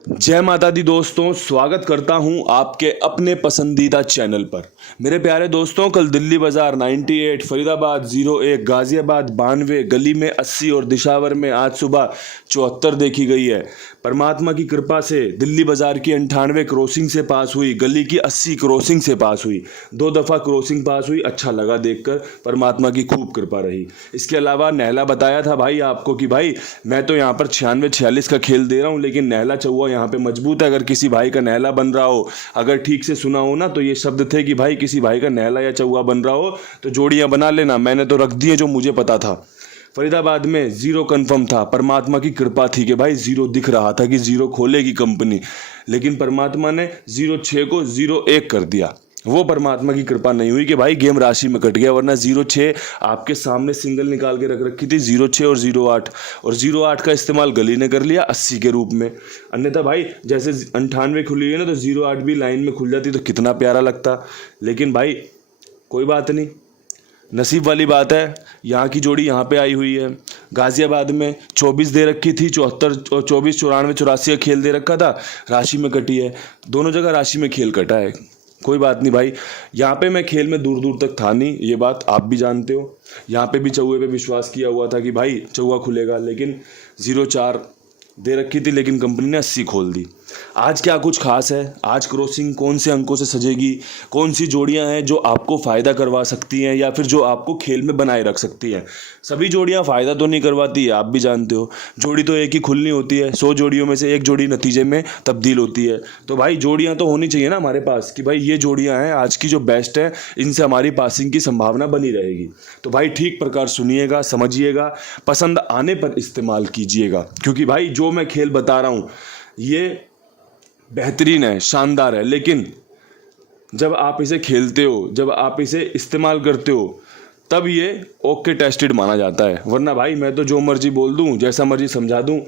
जय माता दी दोस्तों, स्वागत करता हूं आपके अपने पसंदीदा चैनल पर। मेरे प्यारे दोस्तों, कल दिल्ली बाजार 98, फरीदाबाद 01, गाजियाबाद 92, गली में 80 और दिशावर में आज सुबह 74 देखी गई है। परमात्मा की कृपा से दिल्ली बाजार की 98 क्रॉसिंग से पास हुई, गली की 80 क्रॉसिंग से पास हुई। 2 दफ़ा क्रॉसिंग पास हुई, अच्छा लगा देखकर, परमात्मा की खूब कृपा रही। इसके अलावा नहला बताया था भाई आपको कि भाई मैं तो यहाँ पर 96-46 का खेल दे रहा हूँ, लेकिन नहला चौवा यहाँ पे मजबूत है। अगर किसी भाई का नहला बन रहा हो, अगर ठीक से सुना हो ना, तो ये शब्द थे कि भाई किसी भाई का नहला या चौवा बन रहा हो तो जोड़ियां बना लेना। मैंने तो रख दिए जो मुझे पता था। फरीदाबाद में 0 कंफर्म था। परमात्मा की कृपा थी कि भाई 0 दिख रहा था कि 0 खोलेगी कंपनी, लेकिन परमात्मा ने 06 को 01 कर दिया। वो परमात्मा की कृपा नहीं हुई कि भाई गेम राशि में कट गया, वरना 06 आपके सामने सिंगल निकाल के रख रखी थी, 06 और 08, और 08 का इस्तेमाल गली ने कर लिया 80 के रूप में। अन्यथा भाई जैसे 98 खुली है ना, तो 08 भी लाइन में खुल जाती तो कितना प्यारा लगता। लेकिन भाई कोई बात नहीं, नसीब वाली बात है। यहाँ की जोड़ी यहाँ पे आई हुई है। गाजियाबाद में 24 दे रखी थी, 74 और 24, 94, 84 का खेल दे रखा था, राशि में कटी है। दोनों जगह राशि में खेल कटा है। कोई बात नहीं भाई, यहाँ पे मैं खेल में दूर दूर तक था नहीं, ये बात आप भी जानते हो। यहाँ पे भी चौवे पे विश्वास किया हुआ था कि भाई चौवा खुलेगा, लेकिन 04 दे रखी थी, लेकिन कंपनी ने 80 खोल दी। आज क्या कुछ खास है, आज क्रॉसिंग कौन से अंकों से सजेगी, कौन सी जोड़ियां हैं जो आपको फ़ायदा करवा सकती हैं या फिर जो आपको खेल में बनाए रख सकती हैं। सभी जोड़ियां फ़ायदा तो नहीं करवाती है, आप भी जानते हो। जोड़ी तो एक ही खुलनी होती है, 100 जोड़ियों में से एक जोड़ी नतीजे में तब्दील होती है। तो भाई जोड़ियाँ तो होनी चाहिए ना हमारे पास कि भाई ये जोड़ियाँ हैं आज की जो बेस्ट है, इनसे हमारी पासिंग की संभावना बनी रहेगी। तो भाई ठीक प्रकार सुनिएगा, समझिएगा, पसंद आने पर इस्तेमाल कीजिएगा, क्योंकि भाई जो मैं खेल बता रहा हूँ ये बेहतरीन है, शानदार है, लेकिन जब आप इसे खेलते हो, जब आप इसे इस्तेमाल करते हो, तब ये ओके टेस्टेड माना जाता है। वरना भाई मैं तो जो मर्जी बोल दूं, जैसा मर्जी समझा दूं,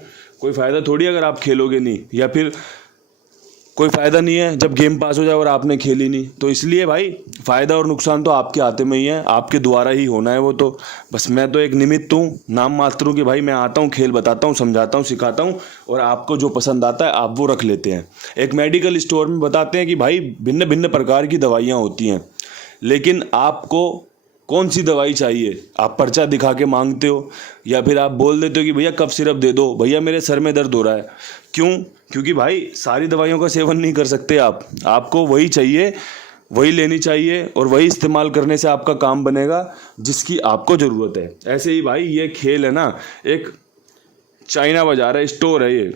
कोई फ़ायदा थोड़ी अगर आप खेलोगे नहीं, या फिर कोई फ़ायदा नहीं है जब गेम पास हो जाए और आपने खेली नहीं। तो इसलिए भाई फ़ायदा और नुकसान तो आपके हाथ में ही है, आपके द्वारा ही होना है वो तो। बस मैं तो एक निमित्त हूँ, नाम मात्र हूँ कि भाई मैं आता हूँ, खेल बताता हूँ, समझाता हूँ, सिखाता हूँ, और आपको जो पसंद आता है आप वो रख लेते हैं। एक मेडिकल स्टोर में बताते हैं कि भाई भिन्न भिन्न प्रकार की दवाइयाँ होती हैं, लेकिन आपको कौन सी दवाई चाहिए आप पर्चा दिखा के मांगते हो, या फिर आप बोल देते हो कि भैया कफ सिरप दे दो, भैया मेरे सर में दर्द हो रहा है। क्यों? क्योंकि भाई सारी दवाइयों का सेवन नहीं कर सकते आप, आपको वही चाहिए, वही लेनी चाहिए, और वही इस्तेमाल करने से आपका काम बनेगा जिसकी आपको ज़रूरत है। ऐसे ही भाई ये खेल है ना, एक चाइना बाजार है, स्टोर है ये,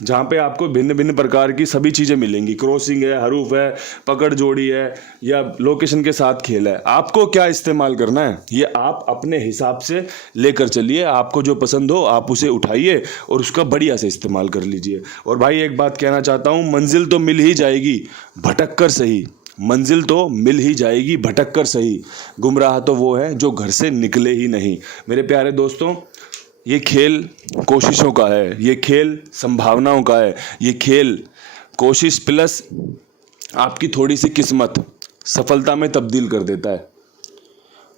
जहाँ पे आपको भिन्न भिन्न प्रकार की सभी चीज़ें मिलेंगी। क्रॉसिंग है, हरूफ है, पकड़ जोड़ी है, या लोकेशन के साथ खेल है। आपको क्या इस्तेमाल करना है ये आप अपने हिसाब से लेकर चलिए, आपको जो पसंद हो आप उसे उठाइए और उसका बढ़िया से इस्तेमाल कर लीजिए। और भाई एक बात कहना चाहता हूँ, मंजिल तो मिल ही जाएगी, भटक कर सही। मंजिल तो मिल ही जाएगी, भटक कर सही। गुमराह तो वो है जो घर से निकले ही नहीं। मेरे प्यारे दोस्तों, ये खेल कोशिशों का है, ये खेल संभावनाओं का है, ये खेल कोशिश प्लस आपकी थोड़ी सी किस्मत सफलता में तब्दील कर देता है।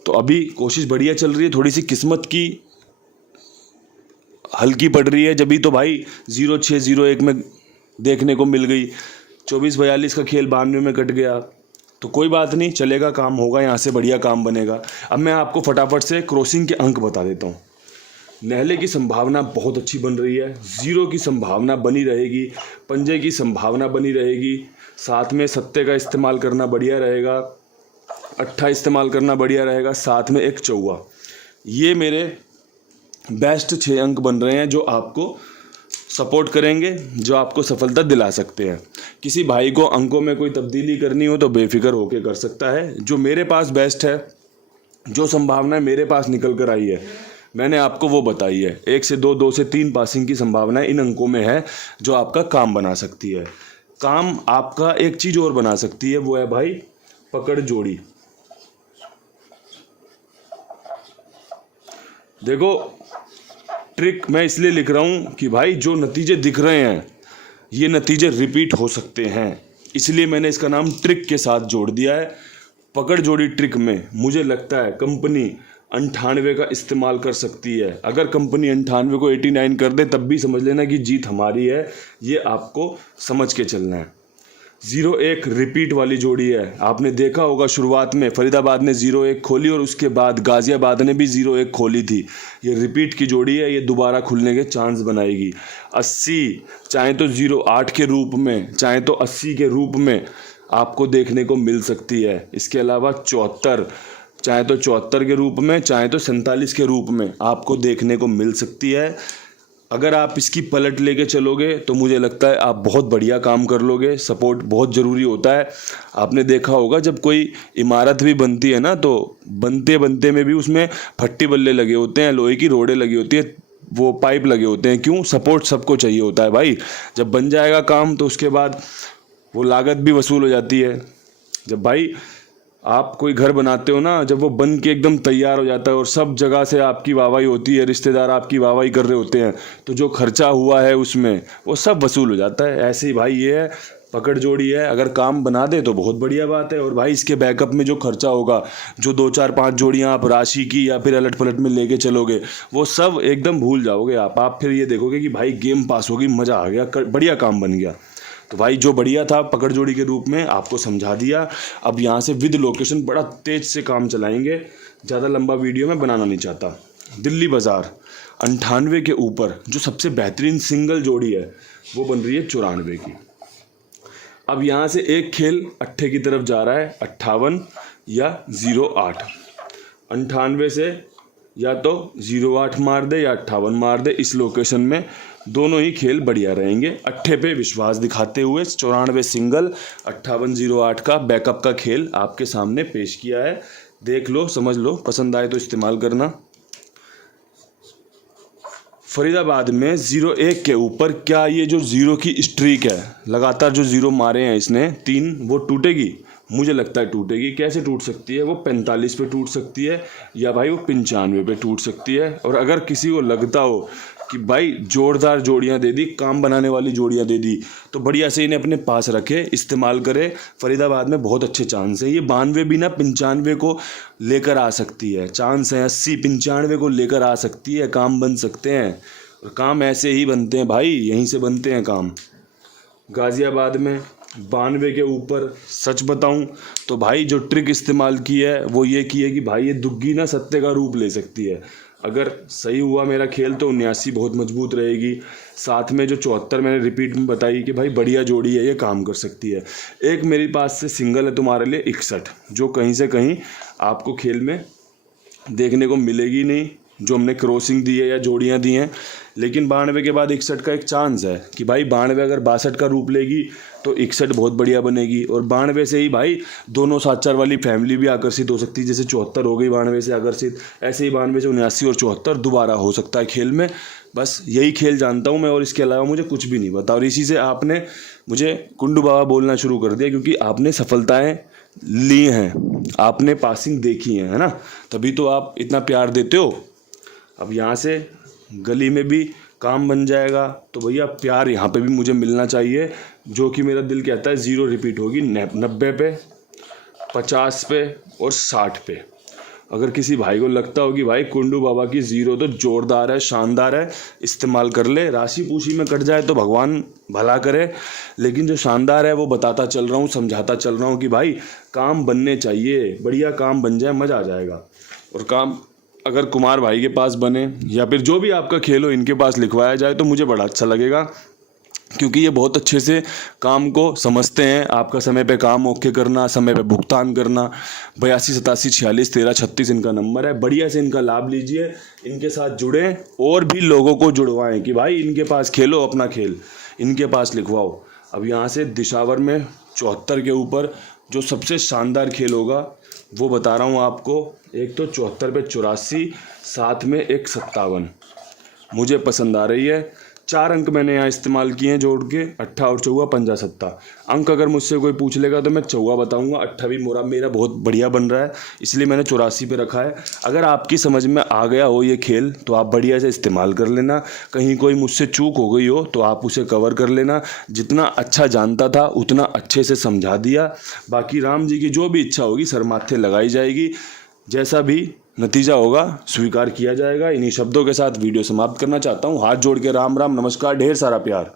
तो अभी कोशिश बढ़िया चल रही है, थोड़ी सी किस्मत की हल्की पड़ रही है, जभी तो भाई 06-01 में देखने को मिल गई। 24-42 का खेल 92 में कट गया, तो कोई बात नहीं, चलेगा, काम होगा, यहाँ से बढ़िया काम बनेगा। अब मैं आपको फटाफट से क्रॉसिंग के अंक बता देता हूँ। नहले की संभावना बहुत अच्छी बन रही है, 0 की संभावना बनी रहेगी, पंजे की संभावना बनी रहेगी, साथ में सत्ते का इस्तेमाल करना बढ़िया रहेगा, अट्ठा इस्तेमाल करना बढ़िया रहेगा, साथ में एक चौवा। ये मेरे बेस्ट 6 अंक बन रहे हैं जो आपको सपोर्ट करेंगे, जो आपको सफलता दिला सकते हैं। किसी भाई को अंकों में कोई तब्दीली करनी हो तो बेफिक्र होकर कर सकता है। जो मेरे पास बेस्ट है, जो संभावना मेरे पास निकल कर आई है, मैंने आपको वो बताई है। 1 से 2, 2 से 3 पासिंग की संभावना इन अंकों में है, जो आपका काम बना सकती है। काम आपका एक चीज़ और बना सकती है, वो है भाई पकड़ जोड़ी। देखो, ट्रिक मैं इसलिए लिख रहा हूँ कि भाई जो नतीजे दिख रहे हैं ये नतीजे रिपीट हो सकते हैं, इसलिए मैंने इसका नाम ट्रिक के साथ जोड़ दिया है। पकड़ जोड़ी ट्रिक में मुझे लगता है कंपनी 98 का इस्तेमाल कर सकती है। अगर कंपनी 98 को 89 कर दे तब भी समझ लेना कि जीत हमारी है, ये आपको समझ के चलना है। 0-1 रिपीट वाली जोड़ी है। आपने देखा होगा शुरुआत में फरीदाबाद ने 0-1 खोली और उसके बाद गाज़ियाबाद ने भी 0-1 खोली थी। ये रिपीट की जोड़ी है, ये दोबारा खुलने के चांस बनाएगी। 80 चाहे तो 0-8 के रूप में चाहे तो 80 के रूप में आपको देखने को मिल सकती है। इसके अलावा 74 चाहे तो 74 के रूप में चाहे तो 47 के रूप में आपको देखने को मिल सकती है। अगर आप इसकी पलट लेके चलोगे तो मुझे लगता है आप बहुत बढ़िया काम कर लोगे। सपोर्ट बहुत ज़रूरी होता है। आपने देखा होगा जब कोई इमारत भी बनती है ना, तो बनते बनते में भी उसमें फट्टी बल्ले लगे होते हैं, लोहे की रोडें लगी होती है, वो पाइप लगे होते हैं। क्यों? सपोर्ट सबको चाहिए होता है भाई। जब बन जाएगा काम तो उसके बाद वो लागत भी वसूल हो जाती है। जब भाई आप कोई घर बनाते हो ना, जब वो बन के एकदम तैयार हो जाता है और सब जगह से आपकी वाहवाही होती है, रिश्तेदार आपकी वाहवाही कर रहे होते हैं, तो जो खर्चा हुआ है उसमें वो सब वसूल हो जाता है। ऐसे ही भाई ये है, पकड़ जोड़ी है। अगर काम बना दे तो बहुत बढ़िया बात है। और भाई इसके बैकअप में जो खर्चा होगा, जो 2-4-5 जोड़ियाँ आप राशि की या फिर अलट पलट में लेके चलोगे, वो सब एकदम भूल जाओगे आप फिर ये देखोगे कि भाई गेम पास होगी, मज़ा आ गया, बढ़िया काम बन गया। तो भाई जो बढ़िया था पकड़ जोड़ी के रूप में आपको समझा दिया। अब यहाँ से विद लोकेशन बड़ा तेज से काम चलाएंगे, ज़्यादा लंबा वीडियो मैं बनाना नहीं चाहता। दिल्ली बाज़ार 98 के ऊपर जो सबसे बेहतरीन सिंगल जोड़ी है वो बन रही है 94 की। अब यहाँ से एक खेल अट्ठे की तरफ जा रहा है, 58 या 08। 98 से या तो 08 मार दे या 58 मार दे, इस लोकेशन में दोनों ही खेल बढ़िया रहेंगे। अट्ठे पे विश्वास दिखाते हुए 94 सिंगल 58-08 का बैकअप का खेल आपके सामने पेश किया है। देख लो, समझ लो, पसंद आए तो इस्तेमाल करना। फरीदाबाद में 0-1 के ऊपर क्या ये जो 0 की स्ट्रीक है, लगातार जो 0 मारे हैं इसने 3, वो टूटेगी? मुझे लगता है टूटेगी। कैसे टूट सकती है? वो 45 पे टूट सकती है या भाई वो 95 पे टूट सकती है। और अगर किसी को लगता हो कि भाई जोरदार जोड़ियां दे दी, काम बनाने वाली जोड़ियां दे दी, तो बढ़िया से इन्हें अपने पास रखे, इस्तेमाल करे। फरीदाबाद में बहुत अच्छे चांस है। ये 92 भी ना 95 को लेकर आ सकती है, चांस है 80-95 को लेकर आ सकती है। काम बन सकते हैं और काम ऐसे ही बनते हैं भाई, यहीं से बनते हैं काम। गाज़ियाबाद में 92 के ऊपर सच बताऊं तो भाई जो ट्रिक इस्तेमाल की है वो ये की है कि भाई ये दुग्गी ना सत्ते का रूप ले सकती है। अगर सही हुआ मेरा खेल तो 79 बहुत मजबूत रहेगी। साथ में जो 74 मैंने रिपीट में बताई कि भाई बढ़िया जोड़ी है, ये काम कर सकती है। एक मेरे पास से सिंगल है तुम्हारे लिए 61, जो कहीं से कहीं आपको खेल में देखने को मिलेगी नहीं, जो हमने क्रॉसिंग दी है या जोड़ियां दी हैं। लेकिन 92 के बाद 61 का एक चांस है कि भाई 92 अगर 62 का रूप लेगी तो 61 बहुत बढ़िया बनेगी। और 92 से ही भाई दोनों 7-4 वाली फैमिली भी आकर्षित हो सकती है। जैसे 74 हो गई 92 से आकर्षित, ऐसे ही 92 से 79 और 74 दोबारा हो सकता है खेल में। बस यही खेल जानता हूँ मैं और इसके अलावा मुझे कुछ भी नहीं पता। और इसी से आपने मुझे कुंडू बाबा बोलना शुरू कर दिया, क्योंकि आपने सफलताएँ ली हैं, आपने पासिंग देखी है ना, तभी तो आप इतना प्यार देते हो। अब यहाँ से गली में भी काम बन जाएगा तो भैया प्यार यहाँ पे भी मुझे मिलना चाहिए, जो कि मेरा दिल कहता है 0 रिपीट होगी 90 पे, 50 पे और 60 पे। अगर किसी भाई को लगता हो कि भाई कुंडू बाबा की 0 तो जोरदार है, शानदार है, इस्तेमाल कर ले। राशि पूशी में कट जाए तो भगवान भला करे, लेकिन जो शानदार है वो बताता चल रहा हूँ, समझाता चल रहा हूँ कि भाई काम बनने चाहिए, बढ़िया काम बन जाए, मज़ा आ जाएगा। और काम अगर कुमार भाई के पास बने या फिर जो भी आपका खेल हो इनके पास लिखवाया जाए तो मुझे बड़ा अच्छा लगेगा, क्योंकि ये बहुत अच्छे से काम को समझते हैं। आपका समय पे काम ओके करना, समय पे भुगतान करना। 82 87 46 13 36 इनका नंबर है। बढ़िया से इनका लाभ लीजिए, इनके साथ जुड़ें और भी लोगों को जुड़वाएं कि भाई इनके पास खेलो, अपना खेल इनके पास लिखवाओ। अब यहाँ से दिशावर में 74 के ऊपर जो सबसे शानदार खेल होगा वो बता रहा हूँ आपको। एक तो 74 पे 84, साथ में एक 57 मुझे पसंद आ रही है। 4 अंक मैंने यहाँ इस्तेमाल किए हैं जोड़ के, 8 और 4 50 70 अंक। अगर मुझसे कोई पूछ लेगा तो मैं 4 बताऊंगा, 8 भी मेरा बहुत बढ़िया बन रहा है, इसलिए मैंने 84 पे रखा है। अगर आपकी समझ में आ गया हो ये खेल तो आप बढ़िया से इस्तेमाल कर लेना। कहीं कोई मुझसे चूक हो गई हो तो आप उसे कवर कर लेना। जितना अच्छा जानता था उतना अच्छे से समझा दिया। बाकी राम जी की जो भी इच्छा होगी सर माथे लगाई जाएगी। जैसा भी नतीजा होगा स्वीकार किया जाएगा। इन्हीं शब्दों के साथ वीडियो समाप्त करना चाहता हूँ। हाथ जोड़ के राम राम, नमस्कार, ढेर सारा प्यार।